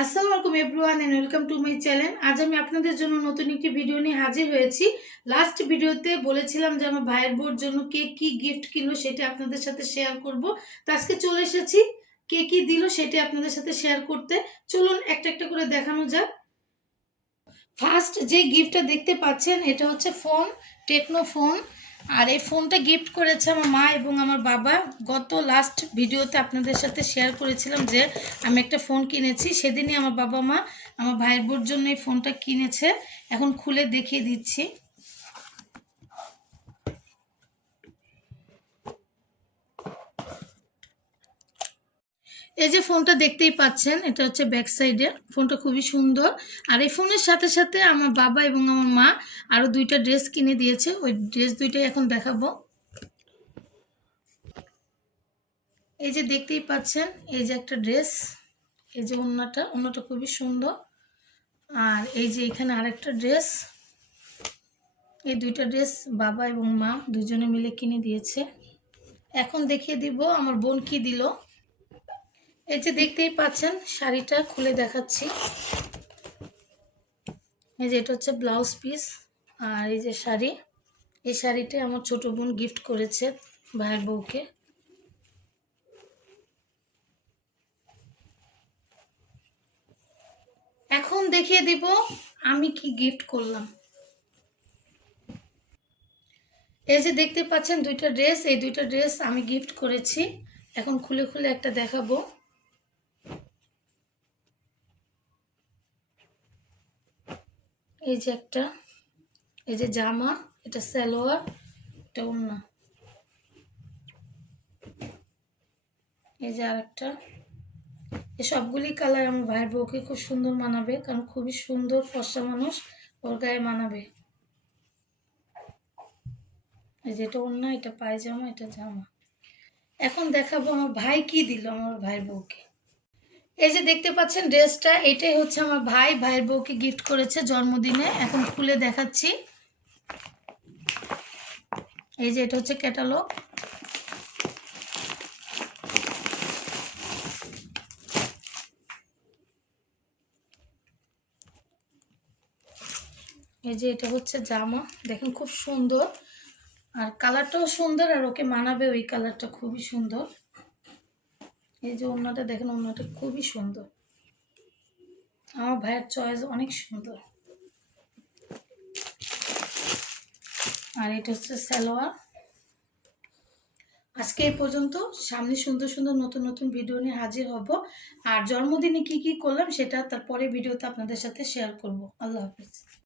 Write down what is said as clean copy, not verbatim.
আসসালামু আলাইকুম everyone and welcome to my channel. আজ আমি আপনাদের জন্য নতুন একটি ভিডিও নিয়ে হাজির হয়েছি। লাস্ট ভিডিওতে বলেছিলাম যে আমার ভাইয়ের বোর জন্য কে কি গিফট কিনলো সেটা আপনাদের সাথে শেয়ার করব। তো আজকে চলে এসেছি কে কি দিল সেটা আপনাদের সাথে শেয়ার করতে। চলুন একটা একটা করে দেখানো যাক। ফার্স্ট যে গিফটটা দেখতে পাচ্ছেন এটা হচ্ছে ফোন, টেকনো ফোন। আর এই ফোনটা গিফট করেছে আমার মা এবং আমার বাবা। গত লাস্ট ভিডিওতে আপনাদের সাথে শেয়ার করেছিলাম যে আমি একটা ফোন কিনেছি। সেদিনই আমার বাবা মা আমার ভাইয়ের বোর জন্য এই ফোনটা কিনেছে। এখন খুলে দেখিয়ে দিচ্ছি। এই যে ফোনটা দেখতেই পাচ্ছেন, এটা হচ্ছে ব্যাক সাইডে। ফোনটা খুবই সুন্দর। আর এই ফোনের সাথে সাথে আমার বাবা এবং আমার মা আরও দুইটা ড্রেস কিনে দিয়েছে। ওই ড্রেস দুইটাই এখন দেখাবো। এই যে দেখতেই পাচ্ছেন, এই যে একটা ড্রেস, এই যে ওড়নাটা খুবই সুন্দর। আর এই যে এখানে আরেকটা ড্রেস। এই দুইটা ড্রেস বাবা এবং মা দুজনে মিলে কিনে দিয়েছে। এখন দেখিয়ে দিব আমার বোন কি দিল। এই যে দেখতেই পাচ্ছেন, শাড়িটা খুলে দেখাচ্ছি। এই যে এটা হচ্ছে ব্লাউজ পিস। আর এই যে শাড়ি, এই শাড়িটা আমার ছোট বোন গিফট করেছে ভাইয়ের বউকে। এখন দেখিয়ে দিব আমি কি গিফট করলাম। এই যে দেখতে পাচ্ছেন দুইটা ড্রেস, এই দুইটা ড্রেস আমি গিফট করেছি। এখন খুলে খুলে একটা দেখাবো। এই যে একটা, এই যে জামা, এটা সালোয়ার, এটা ওড়না। এই যে আরেকটা। এই সবগুলি কালার আমার ভাইয়ের বউকে খুব সুন্দর মানাবে, কারণ খুবই সুন্দর ফর্সা মানুষ, ওর গায়ে মানাবে। এই যে এটা ওড়না, এটা পায়জামা, এটা জামা। এখন দেখাবো আমার ভাই কি দিল আমার ভাইয়ের বউকে। এই যে দেখতে পাচ্ছেন ড্রেসটা, এটাই হচ্ছে আমার ভাইয়ের বউকে গিফট করেছে জন্মদিনে। এখন খুলে দেখাচ্ছি। এই যে এটা হচ্ছে ক্যাটালগ। এই যে এটা হচ্ছে জামা, দেখেন খুব সুন্দর। আর কালারটাও সুন্দর, আর ওকে মানাবে ওই কালারটা খুবই সুন্দর। এই যে ওড়নাটা দেখেন, ওড়নাটা খুবই সুন্দর। আমার ভাইয়ের চয়েস অনেক সুন্দর। আর এটা হচ্ছে সালোয়ার। আজকে এই পর্যন্ত। সামনে সুন্দর সুন্দর নতুন নতুন ভিডিও নিয়ে হাজির হব। আর জন্মদিনে কি কি করলাম সেটা তারপরে ভিডিওতে আপনাদের সাথে শেয়ার করব। আল্লাহ হাফেজ।